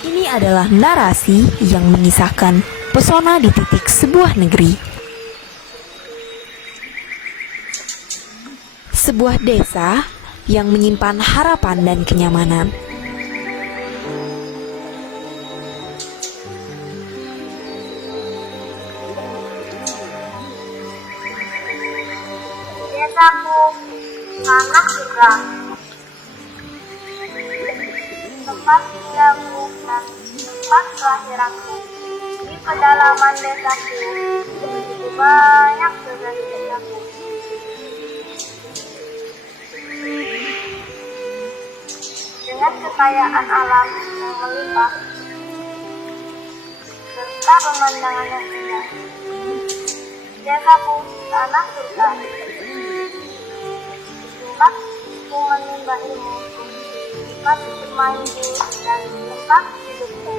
Ini adalah narasi yang mengisahkan pesona di titik sebuah negeri. Sebuah desa yang menyimpan harapan dan kenyamanan. Desaku, tanah surga. Tempat tinggalku dan tempat kelahiranku. Di pedalaman desaku, begitu banyak saudara-saudaraku. Dengan kekayaan alam yang melimpah, serta pemandangan yang indah. Desaku, tanah surga. Tempatku menimba ilmu, tempat bermain dan tempat hidupku.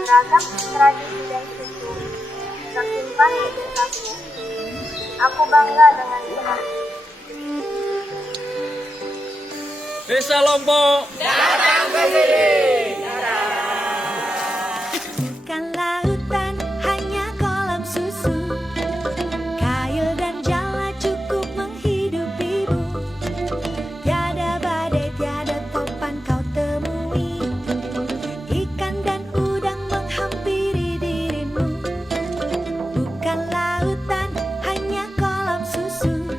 Beragam tradisi dan suku tersimpan di desaku. Aku bangga dengan itu. Desa Lombok. Bukan lautan, hanya kolam susu. Kail dan jala cukup menghidupimu. Tiada badai, tiada topan kau temui. Ikan dan udang menghampiri dirimu. Bukan lautan, hanya kolam susu.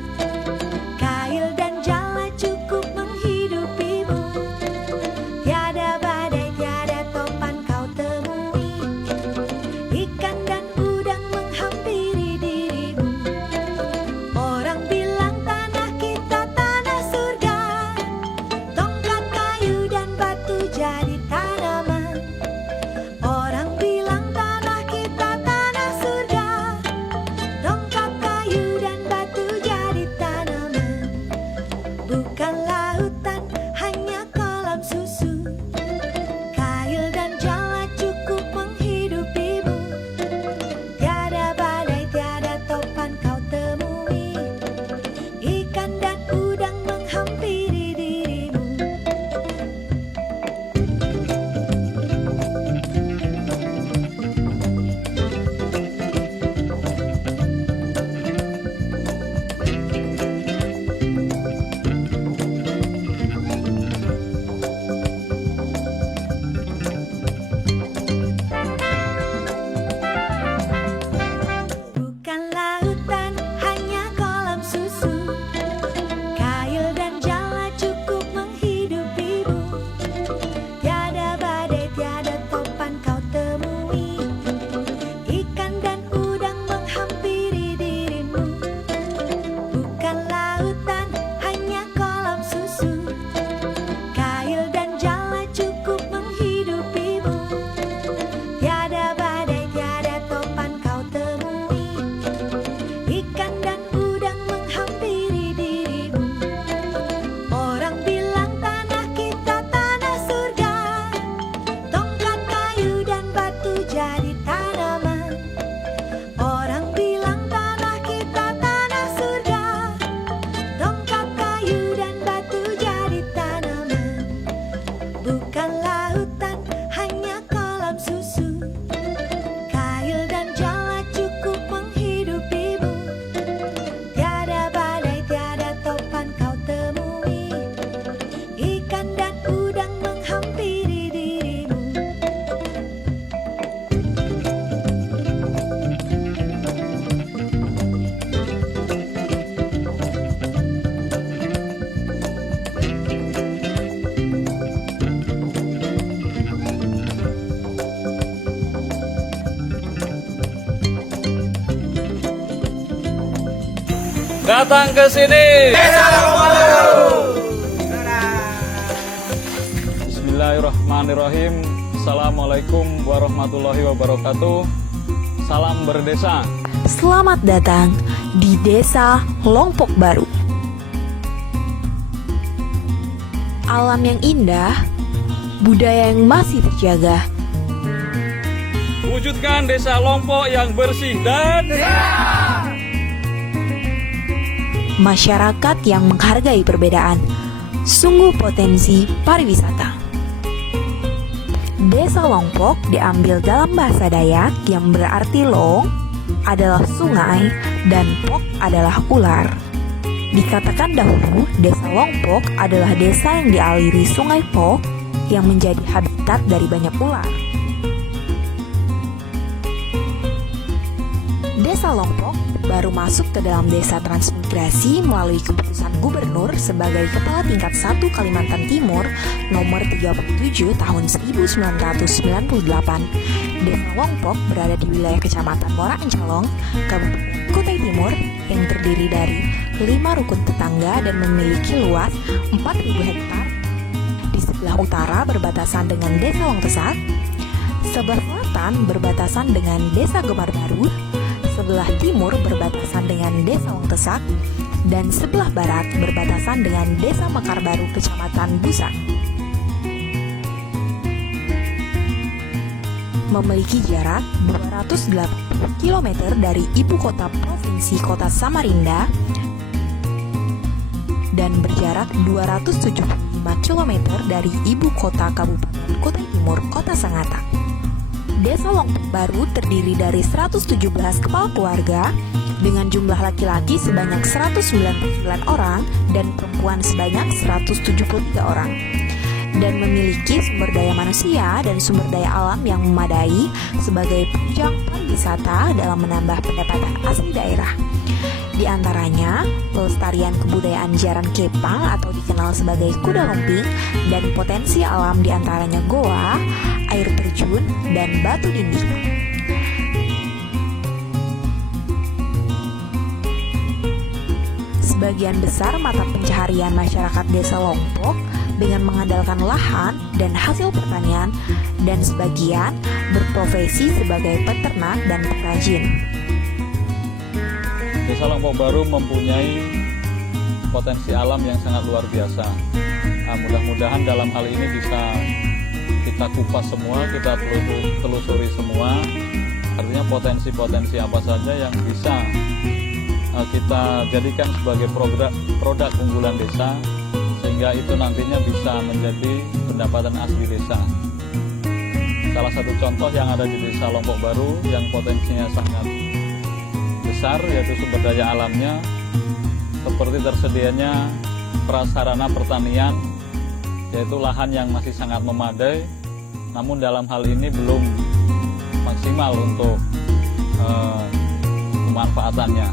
Kail dan jala cukup menghidupimu. Tiada badai, tiada topan kau temui. Ikan dan udang menghampiri dirimu. Orang bilang tanah kita tanah surga. Tongkat kayu dan batu jadi tanaman. Orang bilang tanah kita tanah surga. Tongkat kayu dan batu jadi tanaman. Bukan lautan, hanya kolam susu. Kail dan jala cukup menghidupimu. Tiada badai, tiada topan kau temui. Ikan dan udang menghampiri dirimu. Bukan lautan, hanya kolam susu. Kail dan jala cukup menghidupimu. Tiada badai, tiada topan kau temui. Ikan dan udang menghampiri dirimu. Bukan lautan, hanya kolam susu. Kail dan jala cukup menghidupimu. Tiada badai, tiada topan kau temui. Ikan dan udang menghampiri dirimu. Orang bilang tanah kita tanah surga. Tongkat kayu dan batu jadi tanaman. Orang bilang tanah kita tanah surga. Tongkat kayu dan batu jadi tanaman. Bukan lautan, hanya kolam susu. Kail dan jala cukup menghidupimu. Tiada badai, tiada topan kau temui. Ikan dan udang menghampiri dirimu. Datang ke sini. Bismillahirrahmanirrahim. Assalamualaikum warahmatullahi wabarakatuh. Salam berdesa. Selamat datang di Desa Lompok Baru. Alam yang indah, budaya yang masih terjaga. Wujudkan desa Lompok yang bersih dan masyarakat yang menghargai perbedaan. Sungguh potensi pariwisata. Desa Lompok diambil dalam bahasa Dayak yang berarti long adalah sungai dan pok adalah ular. Dikatakan dahulu, desa Lompok adalah desa yang dialiri sungai Pok yang menjadi habitat dari banyak ular. Desa Lompok baru masuk ke dalam desa transmigrasi melalui keputusan gubernur sebagai Kepala Tingkat 1 Kalimantan Timur nomor 37 tahun 1998. Desa Lompok berada di wilayah Kecamatan Muara Encalong, Kabupaten Kutai Timur yang terdiri dari 5 rukun tetangga dan memiliki luas 4.000 hektar. Di sebelah utara berbatasan dengan Desa Wongtesak, sebelah selatan berbatasan dengan Desa Gemar Baru, sebelah timur berbatasan dengan Desa Wongtesak, dan sebelah barat berbatasan dengan Desa Mekar Baru, Kecamatan Busak. Memiliki jarak 280 km dari ibu kota provinsi Kota Samarinda dan berjarak 275 km dari ibu kota Kabupaten Kutai Timur, Kota Sangatta. Desa Lompok Baru terdiri dari 117 kepala keluarga dengan jumlah laki-laki sebanyak 199 orang dan perempuan sebanyak 173 orang, dan memiliki sumber daya manusia dan sumber daya alam yang memadai sebagai penunjang pariwisata dalam menambah pendapatan asli daerah. Di antaranya, pelestarian kebudayaan Jaran Kepang atau dikenal sebagai kuda lumping, dan potensi alam di antaranya goa, air terjun, dan batu dinding. Sebagian besar mata pencaharian masyarakat Desa Lompok dengan mengandalkan lahan dan hasil pertanian, dan sebagian berprofesi sebagai peternak dan pengrajin. Desa Lompok Baru mempunyai potensi alam yang sangat luar biasa. Mudah-mudahan dalam hal ini bisa kita kupas semua, kita telusuri semua. Artinya potensi-potensi apa saja yang bisa kita jadikan sebagai produk unggulan desa, sehingga itu nantinya bisa menjadi pendapatan asli desa. Salah satu contoh yang ada di Desa Lompok Baru yang potensinya sangat besar yaitu sumber daya alamnya, seperti tersedianya prasarana pertanian, yaitu lahan yang masih sangat memadai, namun dalam hal ini belum maksimal untuk pemanfaatannya.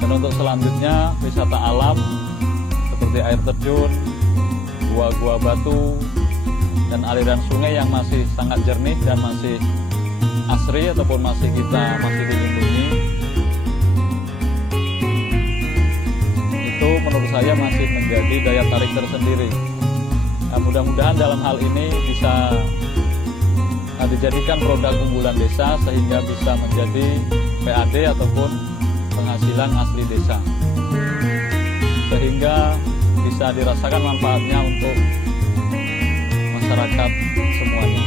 Dan untuk selanjutnya wisata alam seperti air terjun, gua-gua batu, dan aliran sungai yang masih sangat jernih dan masih asri ataupun masih dilindungi, itu menurut saya masih menjadi daya tarik tersendiri. Mudah-mudahan dalam hal ini bisa dijadikan produk unggulan desa sehingga bisa menjadi PAD ataupun penghasilan asli desa, sehingga bisa dirasakan manfaatnya untuk masyarakat semuanya.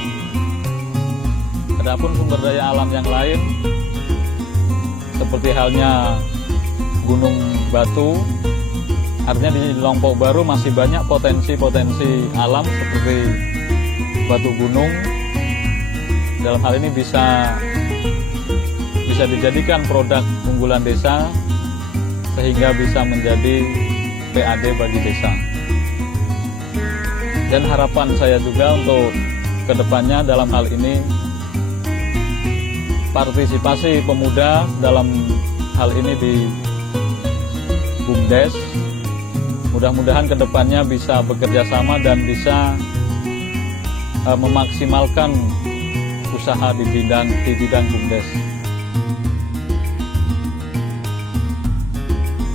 Adapun sumber daya alam yang lain seperti halnya gunung batu, artinya di Lompok Baru masih banyak potensi-potensi alam seperti batu gunung. Dalam hal ini bisa dijadikan produk unggulan desa sehingga bisa menjadi PAD bagi desa. Dan harapan saya juga untuk kedepannya dalam hal ini partisipasi pemuda dalam hal ini di BUMDes, mudah-mudahan kedepannya bisa bekerja sama dan bisa memaksimalkan usaha di bidang BUMDes.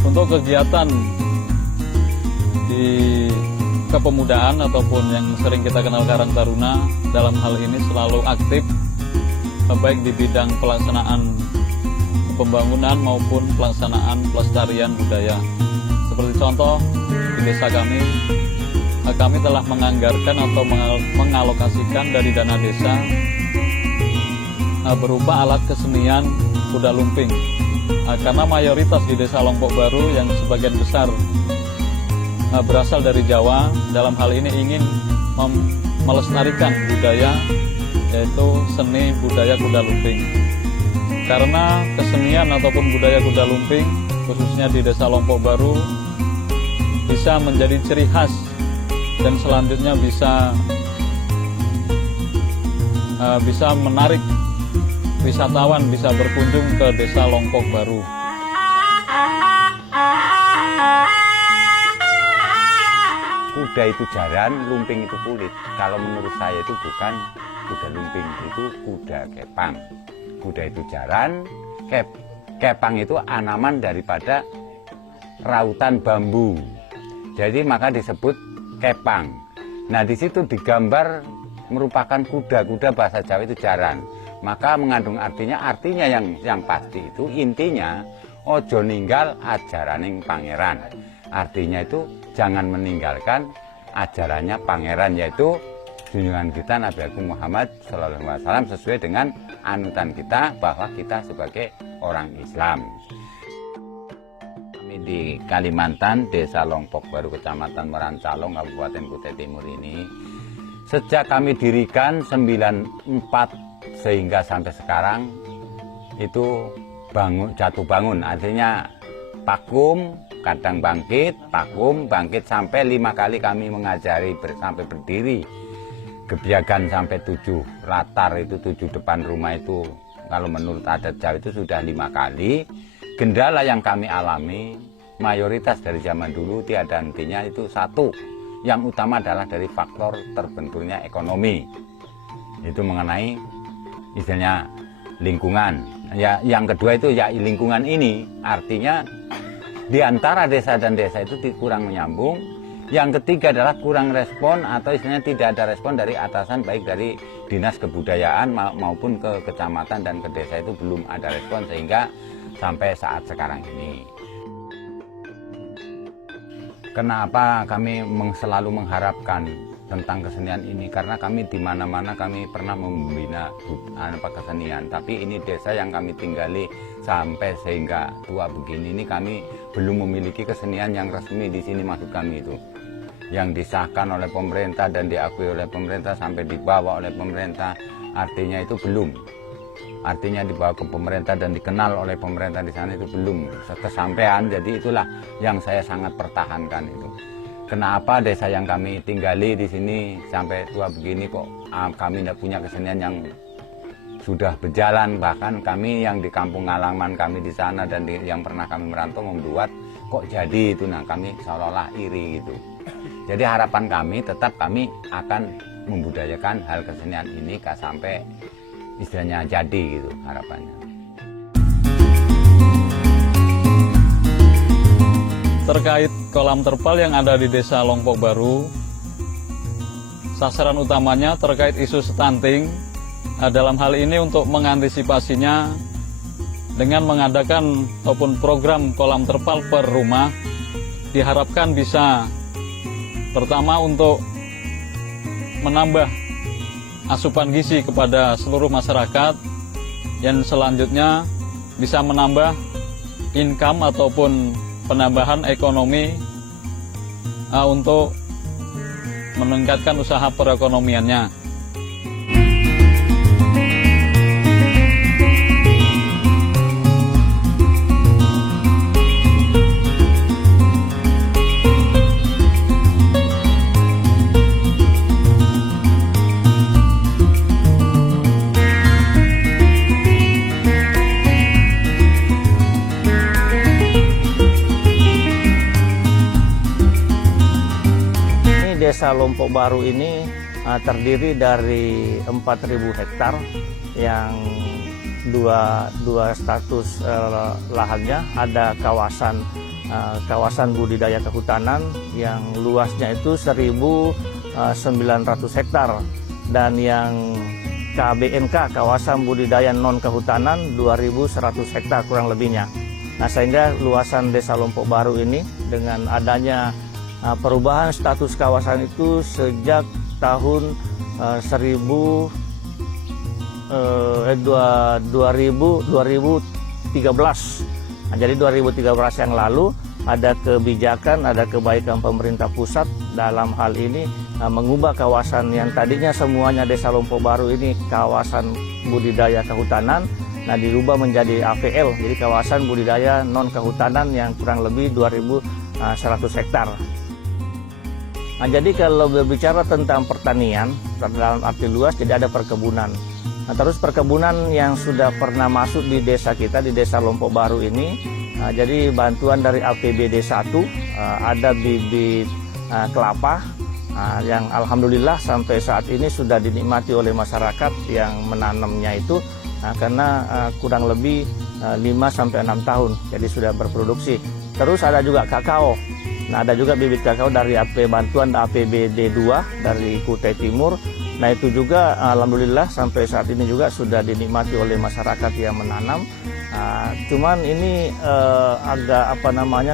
Untuk kegiatan di kepemudaan ataupun yang sering kita kenal Karang Taruna, dalam hal ini selalu aktif, baik di bidang pelaksanaan pembangunan maupun pelaksanaan pelestarian budaya. Seperti contoh di desa kami telah menganggarkan atau mengalokasikan dari dana desa berupa alat kesenian kuda lumping. Karena mayoritas di Desa Lompok Baru yang sebagian besar berasal dari Jawa, dalam hal ini ingin melestarikan budaya, yaitu seni budaya kuda lumping. Karena kesenian ataupun budaya kuda lumping, khususnya di Desa Lompok Baru, bisa menjadi ciri khas dan selanjutnya bisa menarik wisatawan bisa berkunjung ke Desa Lompok Baru. Kuda itu jaran, lumping itu kulit. Kalau menurut saya itu bukan kuda lumping, itu kuda kepang. Kuda itu jaran, kepang itu anaman daripada rautan bambu. Jadi maka disebut kepang. Nah di situ digambar merupakan kuda bahasa Jawa itu jaran. Maka mengandung artinya yang pasti itu intinya ojo ninggal ajaraning pangeran. Artinya itu jangan meninggalkan ajarannya pangeran, yaitu junjungan kita Nabi Agung Muhammad SAW sesuai dengan anutan kita bahwa kita sebagai orang Islam. Kami di Kalimantan, Desa Lompok Baru, Kecamatan Merancalong, Kabupaten Kutai Timur ini, sejak kami dirikan 94 sehingga sampai sekarang itu jatuh bangun, artinya pakum, kadang bangkit, pakum, bangkit, sampai 5 kali kami mengajari sampai berdiri. Gebiagan sampai 7 latar itu, 7 depan rumah itu, kalau menurut adat Jawa itu sudah 5 kali. Kendala yang kami alami, mayoritas dari zaman dulu tiada hentinya itu satu. Yang utama adalah dari faktor terbenturnya ekonomi. Itu mengenai istilahnya lingkungan. Ya, yang kedua itu ya lingkungan ini, artinya di antara desa dan desa itu kurang menyambung. Yang ketiga adalah kurang respon atau istilahnya tidak ada respon dari atasan, baik dari dinas kebudayaan maupun ke kecamatan dan ke desa itu belum ada respon sehingga sampai saat sekarang ini. Kenapa kami selalu mengharapkan tentang kesenian ini? Karena kami di mana-mana kami pernah membina kesenian, tapi ini desa yang kami tinggali sampai sehingga tua begini ini kami belum memiliki kesenian yang resmi di sini, maksud kami itu yang disahkan oleh pemerintah dan diakui oleh pemerintah sampai dibawa oleh pemerintah, artinya itu belum. Artinya dibawa ke pemerintah dan dikenal oleh pemerintah di sana itu belum kesampaian. Jadi itulah yang saya sangat pertahankan itu. Kenapa desa yang kami tinggali di sini sampai tua begini kok kami tidak punya kesenian yang sudah berjalan, bahkan kami yang di kampung halaman kami di sana dan yang pernah kami merantau membuat kok jadi itu, nah kami seolah-olah iri gitu. Jadi harapan kami tetap kami akan membudayakan hal kesenian ini sampai istilahnya jadi gitu harapannya. Terkait kolam terpal yang ada di Desa Lompok Baru, sasaran utamanya terkait isu stunting. Dalam hal ini untuk mengantisipasinya dengan mengadakan ataupun program kolam terpal per rumah, diharapkan bisa pertama untuk menambah asupan gizi kepada seluruh masyarakat, yang selanjutnya bisa menambah income ataupun penambahan ekonomi untuk meningkatkan usaha perekonomiannya. Desa Lompok Baru ini terdiri dari 4.000 hektar yang dua status lahannya. Ada kawasan budidaya kehutanan yang luasnya itu 1.900 hektar dan yang KBNK kawasan budidaya non kehutanan 2.100 hektar kurang lebihnya. Nah, sehingga luasan Desa Lompok Baru ini dengan adanya perubahan status kawasan itu sejak tahun 1999 Nah, jadi 2013 yang lalu ada kebijakan, ada kebaikan pemerintah pusat dalam hal ini mengubah kawasan yang tadinya semuanya Desa Lompok Baru ini kawasan budidaya kehutanan, nah dirubah menjadi AVL, jadi kawasan budidaya non kehutanan yang kurang lebih 2.100 hektar. Nah, jadi kalau berbicara tentang pertanian dalam arti luas, jadi ada perkebunan. Nah, terus perkebunan yang sudah pernah masuk di desa kita, di Desa Lompok Baru ini, jadi bantuan dari APBD 1, ada bibit kelapa yang alhamdulillah sampai saat ini sudah dinikmati oleh masyarakat yang menanamnya itu, karena kurang lebih 5-6 tahun, jadi sudah berproduksi. Terus ada juga kakao. Nah, ada juga bibit kakao dari bantuan APBD 2 dari Kutai Timur. Nah, itu juga alhamdulillah sampai saat ini juga sudah dinikmati oleh masyarakat yang menanam. Cuman ini agak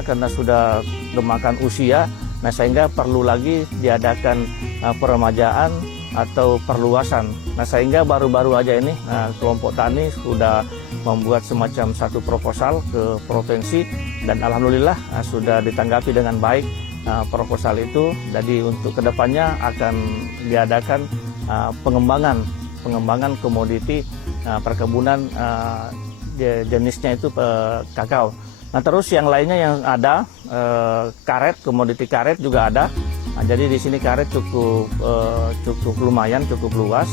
karena sudah memakan usia, nah sehingga perlu lagi diadakan peremajaan atau perluasan. Nah, sehingga baru-baru aja ini kelompok tani sudah membuat semacam satu proposal ke provinsi, dan alhamdulillah sudah ditanggapi dengan baik proposal itu. Jadi untuk kedepannya akan diadakan pengembangan komoditi perkebunan jenisnya itu kakao. Nah, terus yang lainnya yang ada karet, komoditi karet juga ada. Nah, jadi di sini karet cukup lumayan, cukup luas.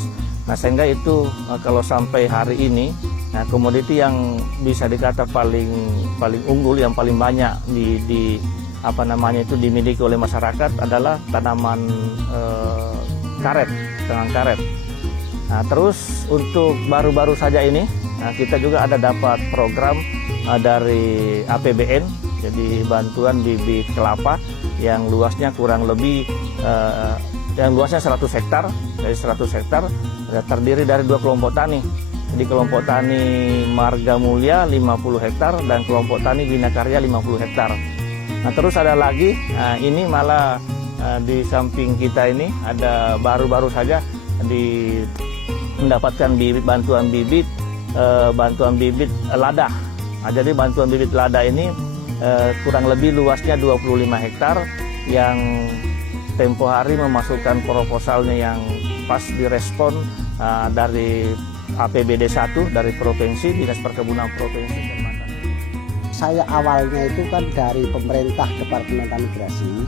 Nah, sehingga itu kalau sampai hari ini, nah komoditi yang bisa dikata paling unggul, yang paling banyak dimiliki oleh masyarakat adalah tanaman karet, tanaman karet. Nah, terus untuk baru-baru saja ini, kita juga ada dapat program dari APBN, jadi bantuan bibit kelapa yang luasnya kurang lebih yang luasnya 100 hektar. Dari 100 hektar terdiri dari 2 kelompok tani. Jadi kelompok tani Marga Mulia 50 hektar dan kelompok tani Bina Karya 50 hektar. Nah, terus ada lagi, ini malah di samping kita ini ada baru-baru saja mendapatkan bantuan bibit lada. Nah, jadi bantuan bibit lada ini kurang lebih luasnya 25 hektar yang tempo hari memasukkan proposalnya yang pas direspon dari APBD 1 dari Provinsi, Dinas Perkebunan Provinsi Kalimantan. Saya awalnya itu kan dari pemerintah Departemen Migrasi,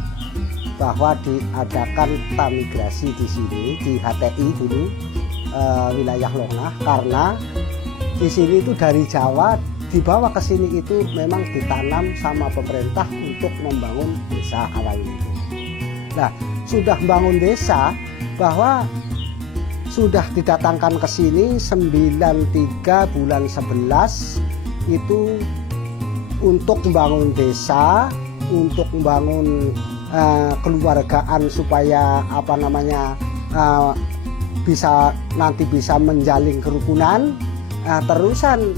bahwa diadakan tamigrasi di sini, di HTI dulu, wilayah Longah, karena di sini itu dari Jawa dibawa ke sini itu memang ditanam sama pemerintah untuk membangun desa awalnya itu. Nah, sudah membangun desa, bahwa sudah didatangkan ke sini 93 bulan 11 itu untuk membangun desa, untuk membangun keluargaan supaya bisa menjalin kerukunan, terusan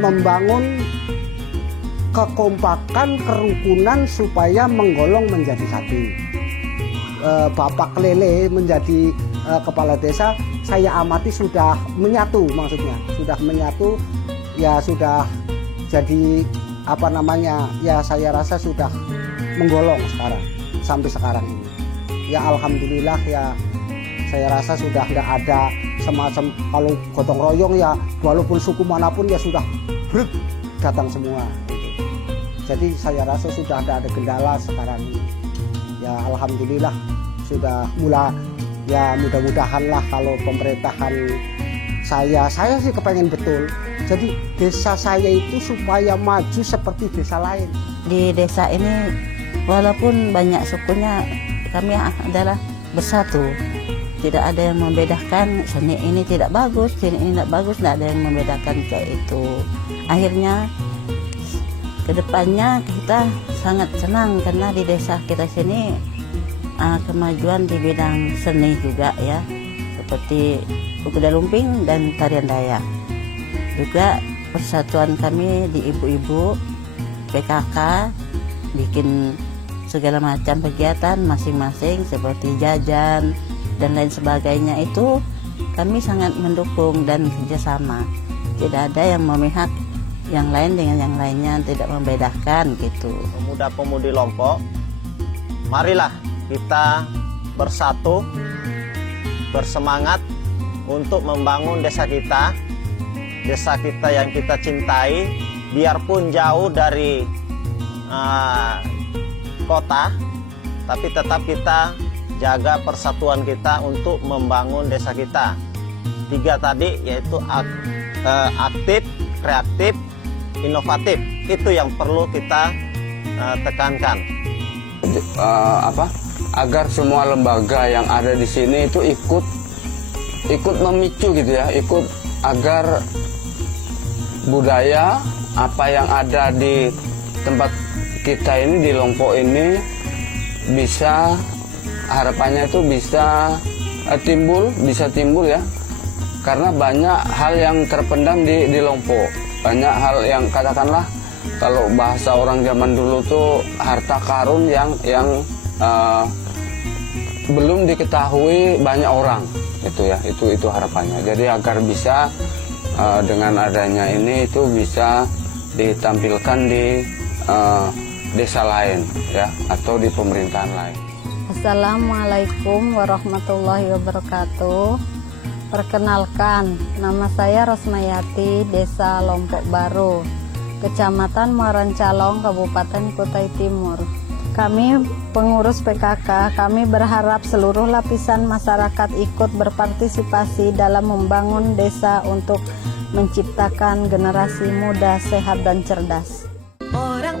membangun kekompakan kerukunan supaya menggolong menjadi satu. Bapak Lele menjadi kepala desa, saya amati sudah menyatu, maksudnya sudah menyatu, ya sudah jadi ya saya rasa sudah menggolong sekarang sampai sekarang ini. Ya alhamdulillah, ya saya rasa sudah tidak ada semacam kalau gotong royong, ya walaupun suku manapun ya sudah datang semua gitu. Jadi saya rasa sudah tidak ada kendala sekarang ini. Ya alhamdulillah sudah mulai, ya mudah-mudahan lah kalau pemerintahan saya sih kepengen betul. Jadi desa saya itu supaya maju seperti desa lain. Di desa ini walaupun banyak sukunya, kami adalah bersatu. Tidak ada yang membedakan, sini ini tidak bagus, sini ini tidak bagus, tidak ada yang membedakan kayak itu. Akhirnya kedepannya kita sangat senang karena di desa kita sini kemajuan di bidang seni juga ya, seperti kuda lumping dan tarian dayak. Juga persatuan kami di ibu-ibu PKK bikin segala macam kegiatan masing-masing seperti jajan dan lain sebagainya, itu kami sangat mendukung dan kerjasama. Tidak ada yang memihak yang lain dengan yang lainnya, tidak membedakan gitu. Pemuda-pemudi Lompok, marilah kita bersatu, bersemangat untuk membangun desa kita yang kita cintai, biarpun jauh dari kota, tapi tetap kita jaga persatuan kita untuk membangun desa kita. 3 tadi yaitu aktif, kreatif, inovatif. Itu yang perlu kita tekankan. Agar semua lembaga yang ada di sini itu ikut memicu gitu ya, ikut agar budaya apa yang ada di tempat kita ini di Lompok ini bisa, harapannya itu bisa timbul ya, karena banyak hal yang terpendam di Lompok, banyak hal yang katakanlah kalau bahasa orang zaman dulu tuh harta karun yang belum diketahui banyak orang, itu ya, itu harapannya. Jadi agar bisa dengan adanya ini itu bisa ditampilkan di desa lain ya, atau di pemerintahan lain. Assalamualaikum warahmatullahi wabarakatuh. Perkenalkan, nama saya Rosmayati, Desa Lompok Baru, Kecamatan Muaran Calong, Kabupaten Kutai Timur. Kami pengurus PKK, kami berharap seluruh lapisan masyarakat ikut berpartisipasi dalam membangun desa untuk menciptakan generasi muda sehat dan cerdas. Orang